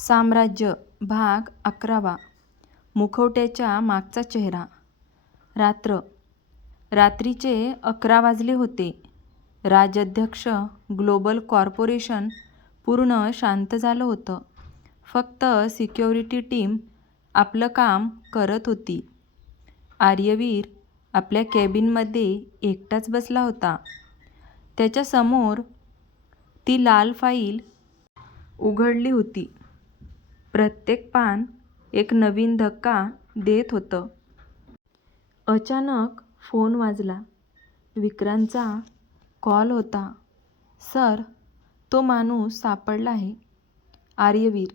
साम्राज्य भाग 11. मुखवट्याच्या मागचा चेहरा. रात्रीचे 11 वाजले होते. राजाध्यक्ष ग्लोबल कॉर्पोरेशन पूर्ण शांत झालं होतं. फक्त सिक्युरिटी टीम आपलं काम करत होती. आर्यवीर आपल्या केबिनमध्ये एकटाच बसला होता. त्याच्यासमोर ती लाल फाईल उघडली होती. प्रत्येक पान एक नवीन धक्का देत होतं. अचानक फोन वाजला. विक्रांतचा कॉल होता. सर, तो माणूस सापडला आहे. आर्यवीर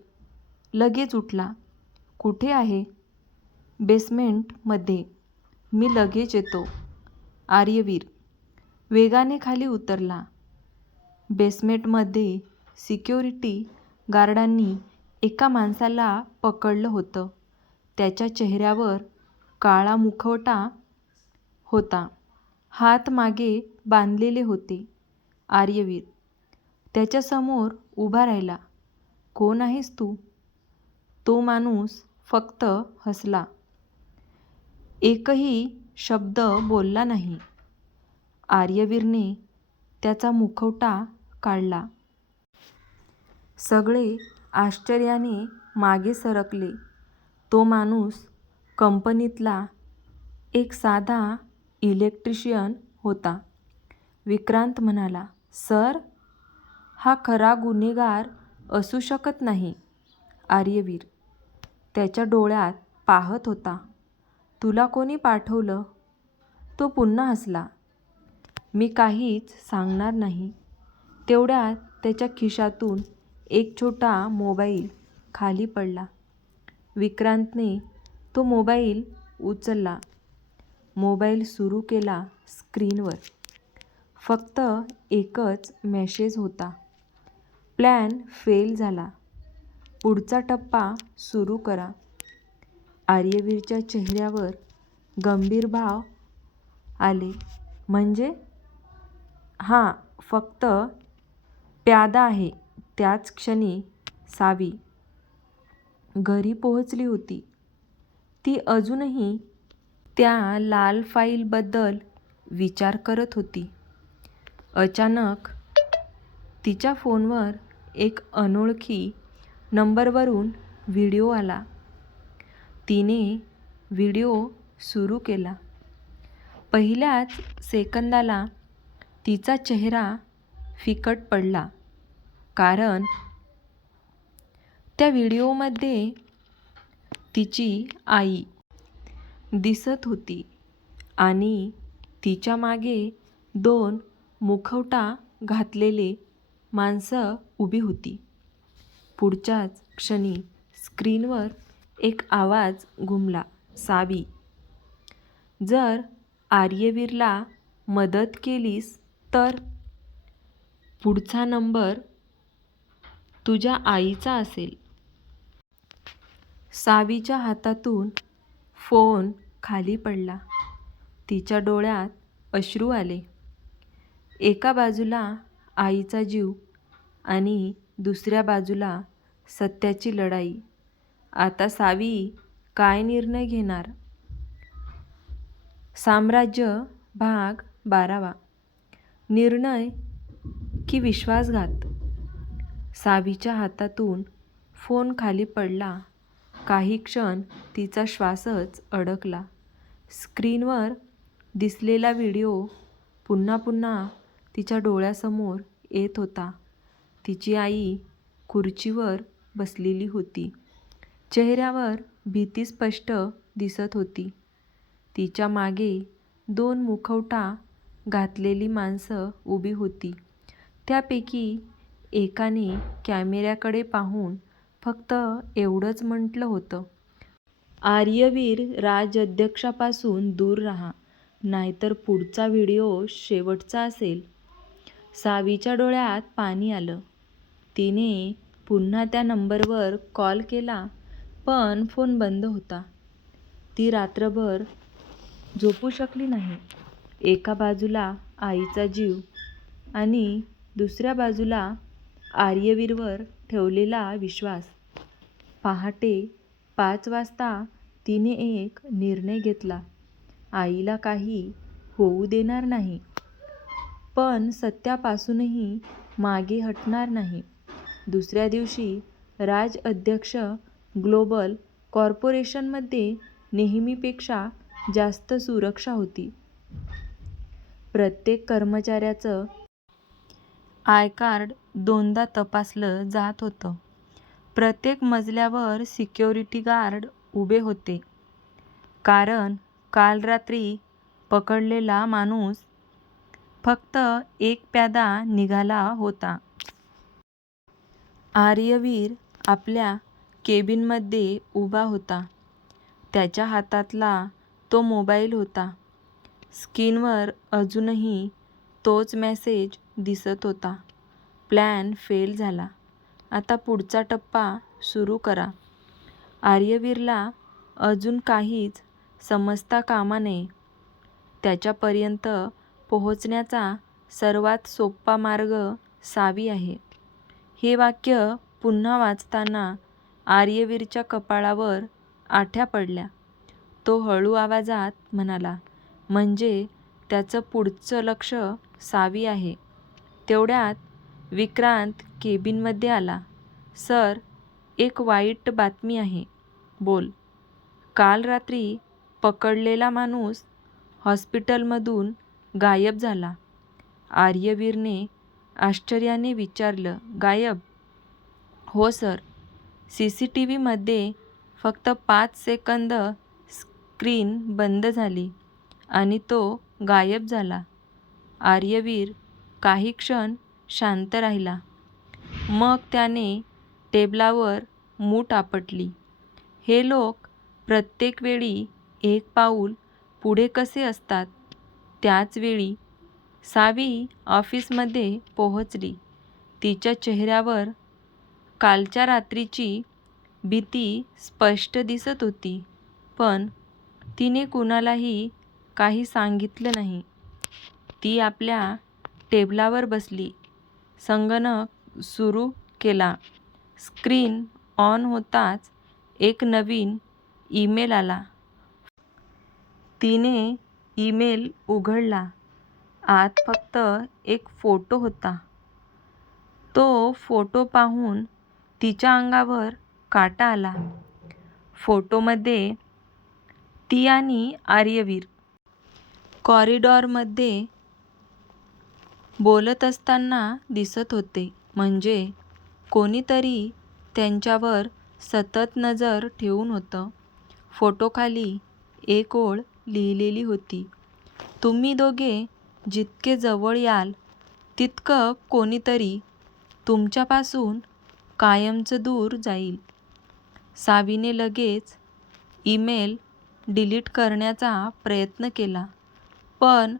लगेच उठला. कुठे आहे? बेसमेंटमध्ये. मी लगेच येतो. आर्यवीर वेगाने खाली उतरला. बेसमेंटमध्ये सिक्युरिटी गार्डांनी एका माणसाला पकडलं होतं. त्याच्या चेहऱ्यावर काळा मुखवटा होता. हात मागे बांधलेले होते. आर्यवीर त्याच्यासमोर उभा राहिला. कोण आहेस तू? तो माणूस फक्त हसला. एकही शब्द बोलला नाही. आर्यवीरने त्याचा मुखवटा काढला. सगळे आश्चर्याने मागे सरकले. तो माणूस कंपनीतला एक साधा इलेक्ट्रिशियन होता. विक्रांत म्हणाला, सर, हा खरा गुन्हेगार असू शकत नाही. आर्यवीर त्याच्या डोळ्यात पाहत होता. तुला कोणी पाठवलं? तो पुन्हा हसला. मी काहीच सांगणार नाही. तेवढ्यात त्याच्या खिशातून एक छोटा मोबाईल खाली पडला. विक्रांतने तो मोबाईल उचलला. मोबाईल सुरू केला. स्क्रीनवर फक्त एकच मेसेज होता. प्लॅन फेल झाला. पुढचा टप्पा सुरू करा. आर्यवीरच्या चेहऱ्यावर गंभीर भाव आले. म्हणजे? हां, फक्त प्यादा आहे. त्याच क्षणी सावी घरी पोहोचली होती. ती अजूनही त्या लाल फाईलबद्दल विचार करत होती. अचानक तिच्या फोनवर एक अनोळखी नंबरवरून व्हिडिओ आला. तिने व्हिडिओ सुरू केला. पहिल्याच सेकंदाला तिचा चेहरा फिकट पडला. कारण त्या व्हिडिओमध्ये तिची आई दिसत होती आणि तिच्या मागे 2 मुखवटा घातलेले माणसं उभी होती. पुढच्याच क्षणी स्क्रीनवर एक आवाज घुमला. सावी, जर आर्यवीरला मदत केलीस तर. पुढचा नंबर तुझ्या आईचा असेल. सावीच्या हातातून फोन खाली पडला. तिच्या डोळ्यात अश्रू आले. एका बाजूला आईचा जीव आणि दुसऱ्या बाजूला सत्याची लढाई. आता सावी काय निर्णय घेणार? साम्राज्य भाग 12. निर्णय की विश्वासघात? सावीच्या हातातून फोन खाली पडला. काही क्षण तिचा श्वासच अडकला. स्क्रीनवर दिसलेला व्हिडिओ पुन्हा पुन्हा तिच्या डोळ्यासमोर येत होता. तिची आई खुर्चीवर बसलेली होती. चेहऱ्यावर भीती स्पष्ट दिसत होती. तिच्या मागे 2 मुखवटा घातलेली माणसं उभी होती. त्यापैकी एकाने कॅमेऱ्याकडे पाहून फक्त एवढंच म्हटलं होतं, आर्यवीर राजाध्यक्षापासून दूर राहा, नाहीतर पुढचा व्हिडिओ शेवटचा असेल. सावीच्या डोळ्यात पाणी आलं. तिने पुन्हा त्या नंबरवर कॉल केला, पण फोन बंद होता. ती रात्रभर झोपू शकली नाही. एका बाजूला आईचा जीव आणि दुसऱ्या बाजूला आर्यवीरवर ठेवलेला विश्वास. पहाटे 5 वाजता तिने एक निर्णय घेतला. आईला काही होऊ देणार नाही, पण सत्यापासूनही मागे हटणार नाही. दुसऱ्या दिवशी राज अध्यक्ष ग्लोबल कॉर्पोरेशनमध्ये नेहमीपेक्षा जास्त सुरक्षा होती. प्रत्येक कर्मचाऱ्याचं आय कार्ड 2दा तपासलं जात होतं. प्रत्येक मजल्यावर सिक्युरिटी गार्ड उभे होते. कारण काल रात्री पकडलेला माणूस फक्त एक प्यादा निघाला होता. आर्यवीर आपल्या केबिनमध्ये उभा होता. त्याच्या हातातला तो मोबाईल होता. स्क्रीनवर अजूनही तोच मेसेज दिसत होता. प्लॅन फेल झाला. आता पुढचा टप्पा सुरू करा. आर्यवीरला अजून काहीच समजता कामा नये. त्याच्यापर्यंत पोहोचण्याचा सर्वात सोपा मार्ग सावी आहे. हे वाक्य पुन्हा वाचताना आर्यवीरच्या कपाळावर आठ्या पडल्या. तो हळू आवाजात म्हणाला, म्हणजे त्याचं पुढचं लक्ष सावी आहे. तेवढ्यात विक्रांत केबिनमध्ये आला. सर, एक वाईट बातमी आहे. बोल. काल रात्री पकडलेला माणूस हॉस्पिटलमधून गायब झाला. आर्यवीरने आश्चर्याने विचारलं. गायब? हो सर. CCTVमध्ये फक्त 5 सेकंद स्क्रीन बंद झाली आणि तो गायब झाला. आर्यवीर काही क्षण शांत राहिला. मग त्याने टेबलावर मूठ आपटली. हे लोक प्रत्येक वेळी एक पाऊल पुढे कसे असतात? त्याच वेळी सावी ऑफिसमध्ये पोहोचली. तिच्या चेहऱ्यावर कालच्या रात्रीची भीती स्पष्ट दिसत होती, पण तिने कुणालाही काही सांगितलं नाही. ती आपल्या टेबलावर बसली. संगणक सुरू केला. स्क्रीन ऑन होताच एक नवीन ईमेल आला. तिने ईमेल उघडला. आत फक्त एक फोटो होता. तो फोटो पाहून तिच्या अंगावर काटा आला. फोटोमध्ये ती आणि आर्यवीर कॉरिडॉरमध्ये बोलत असताना दिसत होते. म्हणजे कोणीतरी त्यांच्यावर सतत नजर ठेवून होतं. फोटोखाली एक ओळ लिहिलेली होती, तुम्ही दोघे जितके जवळ याल तितकं कोणीतरी तुमच्यापासून कायमचं दूर जाईल. सावीने लगेच ईमेल डिलीट करण्याचा प्रयत्न केला, पण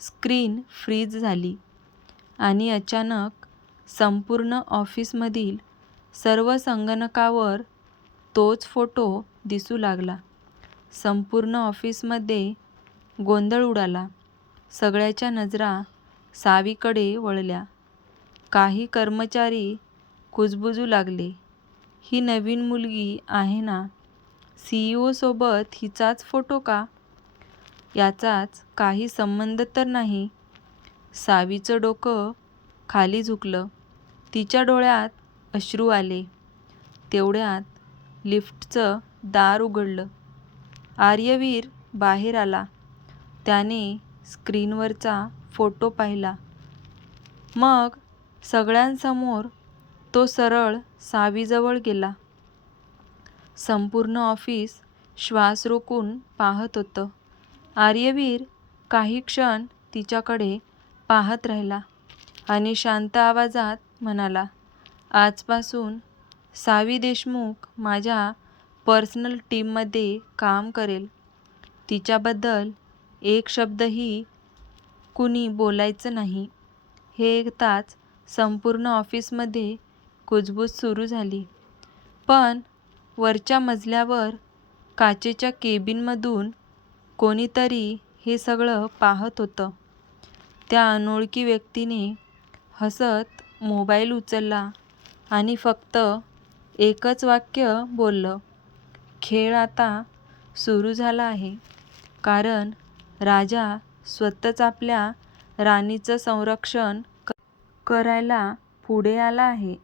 स्क्रीन फ्रीज झाली आणि अचानक संपूर्ण ऑफिसमधील सर्व संगणकावर तोच फोटो दिसू लागला. संपूर्ण ऑफिसमध्ये गोंधळ उडाला. सगळ्याच्या नजरा सावीकडे वळल्या. काही कर्मचारी कुजबुजू लागले. ही नवीन मुलगी आहे ना? CEO सोबत हिचाच फोटो का? याचाच काही संबंध तर नाही. सावीचं डोकं खाली झुकलं. तिच्या डोळ्यात अश्रू आले. तेवढ्यात लिफ्टचं दार उघडलं. आर्यवीर बाहेर आला. त्याने स्क्रीनवरचा फोटो पाहिला. मग सगळ्यांसमोर तो सरळ सावीजवळ गेला. संपूर्ण ऑफिस श्वास रोखून पाहत होतं. आर्यवीर काही क्षण तिच्याकडे पाहत राहिला आणि शांत आवाजात म्हणाला, आजपासून सावी देशमुख माझ्या पर्सनल टीममध्ये काम करेल. तिच्याबद्दल एक शब्दही कुणी बोलायचं नाही. हे ऐकताच संपूर्ण ऑफिसमध्ये कुजबूज सुरू झाली. पण वरच्या मजल्यावर काचेच्या केबिनमधून कोणीतरी हे सगळं पाहत होतं. त्या अनोळखी व्यक्तीने हसत मोबाईल उचलला आणि फक्त एकच वाक्य बोललं. खेळ आता सुरू झाला आहे, कारण राजा स्वतःच आपल्या राणीचं संरक्षण करायला पुढे आला आहे.